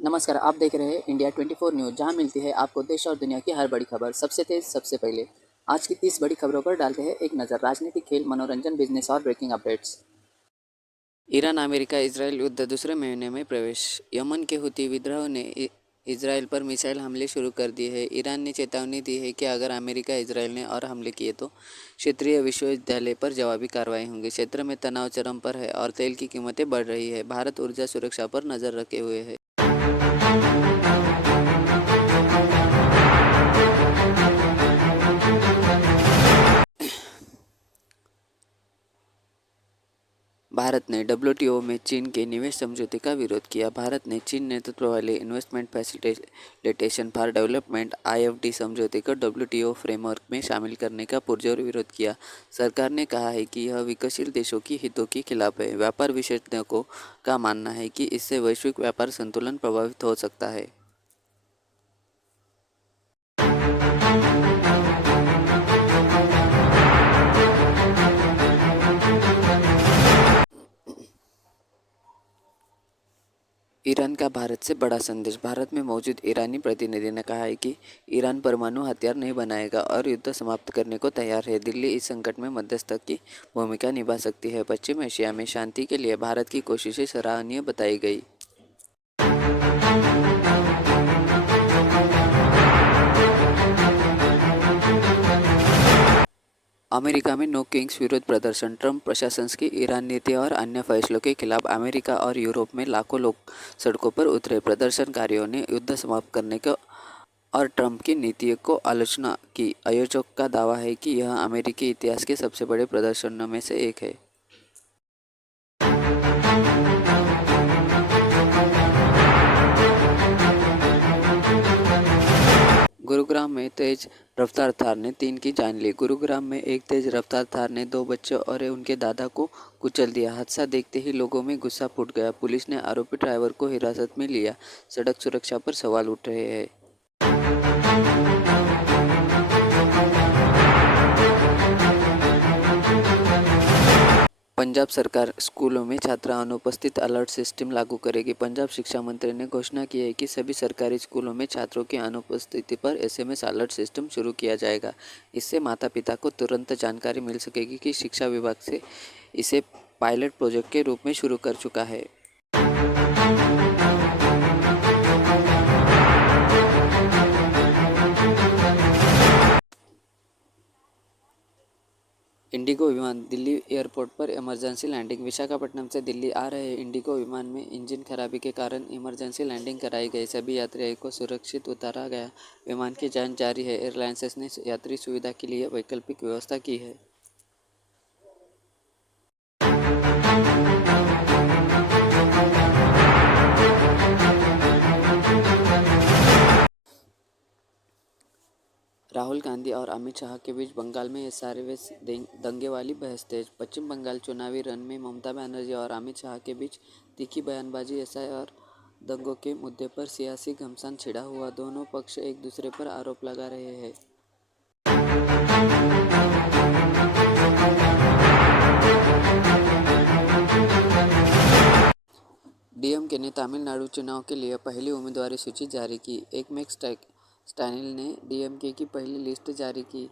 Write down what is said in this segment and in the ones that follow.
नमस्कार, आप देख रहे हैं इंडिया 24 न्यूज़, जहां मिलती है आपको देश और दुनिया की हर बड़ी खबर सबसे तेज सबसे पहले। आज की 30 बड़ी खबरों पर डालते हैं एक नज़र। राजनीति, खेल, मनोरंजन, बिजनेस और breaking updates. Iran America Israel युद्ध दूसरे महीने में प्रवेश। यमन के हुती विद्रोह ने इजरायल पर मिसाइल हमले शुरू कर दिए हैं। ईरान ने चेतावनी दी है कि अगर अमेरिका इजरायल ने और हमले किए तो क्षेत्रीय विश्वविद्यालय पर जवाबी कार्रवाई होंगी। क्षेत्र में तनाव चरम पर है और तेल की कीमतें बढ़ रही है। भारत ऊर्जा सुरक्षा पर नजर रखे हुए है। भारत ने डब्ल्यूटीओ में चीन के निवेश समझौते का विरोध किया। भारत ने चीन नेतृत्व वाले investment facilitation for development (IFD) समझौते को डब्ल्यूटीओ फ्रेमवर्क में शामिल करने का पुरजोर विरोध किया। सरकार ने कहा है कि यह विकासशील देशों की हितों के खिलाफ है। व्यापार विशेषज्ञों का मानना है कि इससे वैश्विक व्यापार संतुलन प्रभावित हो सकता है। ईरान का भारत से बड़ा संदेश। भारत में मौजूद ईरानी प्रतिनिधि ने कहा है कि ईरान परमाणु हथियार नहीं बनाएगा और युद्ध समाप्त करने को तैयार है। दिल्ली इस संकट में मध्यस्थ की भूमिका निभा सकती है। पश्चिम एशिया में शांति के लिए भारत की कोशिशें सराहनीय बताई गई। अमेरिका में नो किंग्स विरोध प्रदर्शन। ट्रंप प्रशासन की ईरान नीति और अन्य फैसलों के खिलाफ अमेरिका और यूरोप में लाखों लोग सड़कों पर उतरे। प्रदर्शनकारियों ने युद्ध समाप्त करने को और ट्रंप की नीति को आलोचना की। आयोजक का दावा है कि यह अमेरिकी इतिहास के सबसे बड़े प्रदर्शनों में से एक है। गुरुग्राम में तेज रफ्तार थार ने 3 की जान ली। गुरुग्राम में एक तेज रफ्तार थार ने 2 बच्चों और उनके दादा को कुचल दिया। हादसा देखते ही लोगों में गुस्सा फूट गया। पुलिस ने आरोपी ड्राइवर को हिरासत में लिया। सड़क सुरक्षा पर सवाल उठ रहे हैं। पंजाब सरकार स्कूलों में छात्रा अनुपस्थित अलर्ट सिस्टम लागू करेगी। पंजाब शिक्षा मंत्री ने घोषणा की है कि सभी सरकारी स्कूलों में छात्रों की अनुपस्थिति पर एसएमएस अलर्ट सिस्टम शुरू किया जाएगा। इससे माता पिता को तुरंत जानकारी मिल सकेगी कि शिक्षा विभाग से इसे पायलट प्रोजेक्ट के रूप में शुरू कर चुका है। इंडिगो विमान दिल्ली एयरपोर्ट पर इमरजेंसी लैंडिंग। विशाखापट्टनम से दिल्ली आ रहे इंडिगो विमान में इंजन खराबी के कारण इमरजेंसी लैंडिंग कराई गई। सभी यात्रियों को सुरक्षित उतारा गया। विमान की जांच जारी है। एयरलाइंस ने यात्री सुविधा के लिए वैकल्पिक व्यवस्था की है। राहुल गांधी और अमित शाह के बीच बंगाल में एसआरएस दंगे वाली बहस तेज। पश्चिम बंगाल चुनावी रण में ममता बनर्जी और अमित शाह के बीच तीखी बयानबाजी। एसआईआर दंगों के मुद्दे पर सियासी घमासान छिड़ा हुआ। दोनों पक्ष एक दूसरे पर आरोप लगा रहे हैं। डीएमके ने तमिलनाडु चुनाव के लिए पहली उम्मीदवार सूची जारी की। एकमेक स्टैलिन ने डीएमके की पहली लिस्ट जारी की,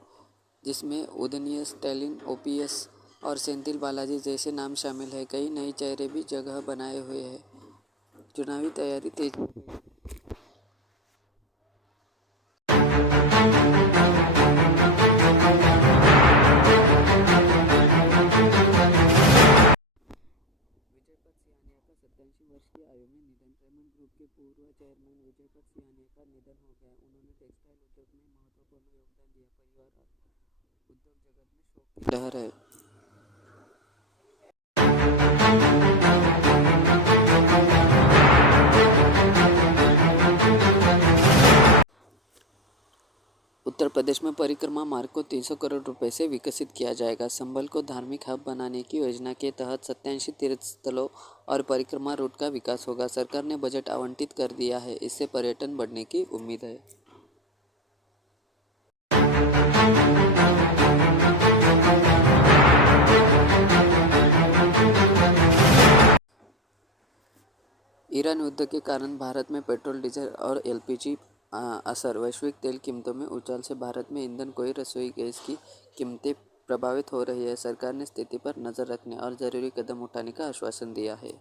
जिसमें उदयनिधि स्टैलिन, ओपीएस और सेंथिल बालाजी जैसे नाम शामिल हैं। कई नए चेहरे भी जगह बनाए हुए हैं। चुनावी तैयारी तेज हो गई। विजयपत सिंहानिया का 87 वर्ष की आयु में निधन। रेमंड ग्रुप के पूर्व चेयरमैन विजयपत सिंहानिया का निधन हो गया। उन्होंने टेक्सटाइल उद्योग में महत्वपूर्ण योगदान दिया। परिवार और उद्योग जगत में शोक की लहर है। उत्तर प्रदेश में परिक्रमा मार्ग को 300 करोड़ रुपए से विकसित किया जाएगा। संभल को धार्मिक हब बनाने की योजना के तहत 87 तीर्थ स्थलों और परिक्रमा रूट का विकास होगा। सरकार ने बजट आवंटित कर दिया है। इससे पर्यटन बढ़ने की उम्मीद है। ईरान युद्ध के कारण भारत में पेट्रोल, डीजल और एलपीजी असर। वैश्विक तेल कीमतों में उछाल से भारत में ईंधन कोई रसोई गैस की कीमतें प्रभावित हो रही है। सरकार ने स्थिति पर नजर रखने और जरूरी कदम उठाने का आश्वासन दिया है।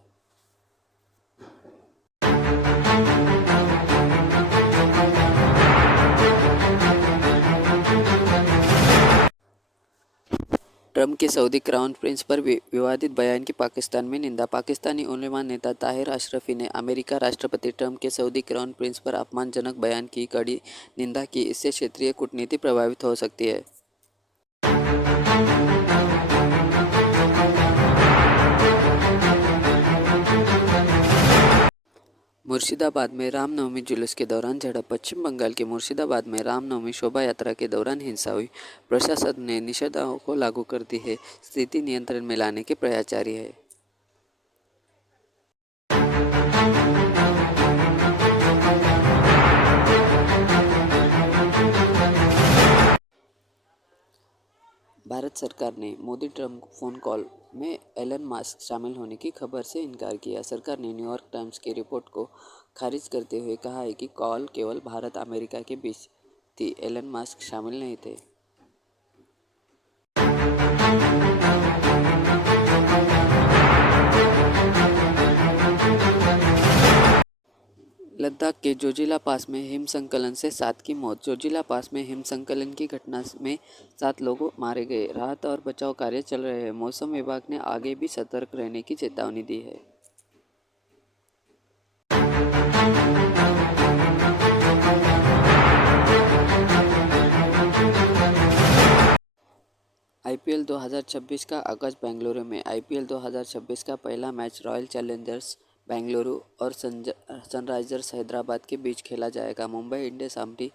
ट्रंप के सऊदी क्राउन प्रिंस पर विवादित बयान की पाकिस्तान में निंदा। पाकिस्तानी उलेमा नेता ताहिर अशरफी ने अमेरिका राष्ट्रपति ट्रंप के सऊदी क्राउन प्रिंस पर अपमानजनक बयान की कड़ी निंदा की। इससे क्षेत्रीय कूटनीति प्रभावित हो सकती है। मुर्शिदाबाद में रामनवमी जुलूस के दौरान झड़प। पश्चिम बंगाल के मुर्शिदाबाद में रामनवमी शोभा यात्रा के दौरान हिंसा हुई। प्रशासन ने निषेधाज्ञा को लागू कर दी है। स्थिति नियंत्रण में लाने के प्रयास जारी है। भारत सरकार ने मोदी ट्रंप फोन कॉल में एलन मस्क शामिल होने की खबर से इनकार किया। सरकार ने न्यूयॉर्क टाइम्स की रिपोर्ट को खारिज करते हुए कहा है कि कॉल केवल भारत अमेरिका के बीच थी, एलन मस्क शामिल नहीं थे। लद्दाख के जोजिला पास में हिमस्खलन से 7 की मौत। जोजिला पास में हिमस्खलन की घटना में 7 लोग मारे गए। राहत और बचाव कार्य चल रहे हैं। मौसम विभाग ने आगे भी सतर्क रहने की चेतावनी दी है। आईपीएल 2026 का आगाज बेंगलुरु में। आईपीएल 2026 का पहला मैच रॉयल चैलेंजर्स बेंगलुरु और सनराइजर्स हैदराबाद के बीच खेला जाएगा। मुंबई इंडियंस अपनी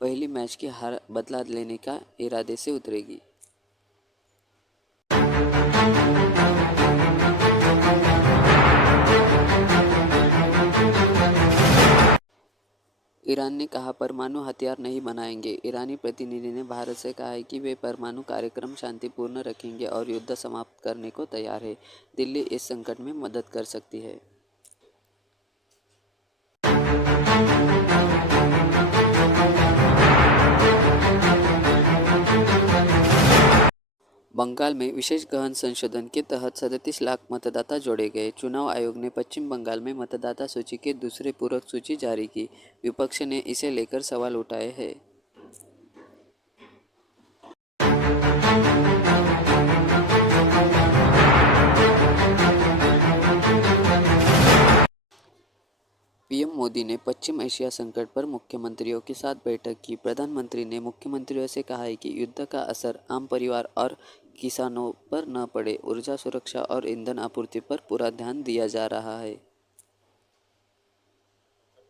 पहली मैच की हार बदला लेने का इरादे से उतरेगी। ईरान ने कहा परमाणु हथियार नहीं बनाएंगे। ईरानी प्रतिनिधि ने भारत से कहा है कि वे परमाणु कार्यक्रम शांतिपूर्ण रखेंगे और युद्ध समाप्त करने को तैयार है। दिल्ली इस संकट में मदद कर सकती है। बंगाल में विशेष गहन संशोधन के तहत 37 लाख मतदाता जोड़े गए। चुनाव आयोग ने पश्चिम बंगाल में मतदाता सूची के दूसरे पूरक सूची जारी की। विपक्ष ने इसे लेकर सवाल उठाए हैं। पीएम मोदी ने पश्चिम एशिया संकट पर मुख्यमंत्रियों के साथ बैठक की। प्रधानमंत्री ने मुख्यमंत्रियों से कहा है कि युद्ध का असर आम परिवार और किसानों पर न पड़े। ऊर्जा सुरक्षा और ईंधन आपूर्ति पर पूरा ध्यान दिया जा रहा है।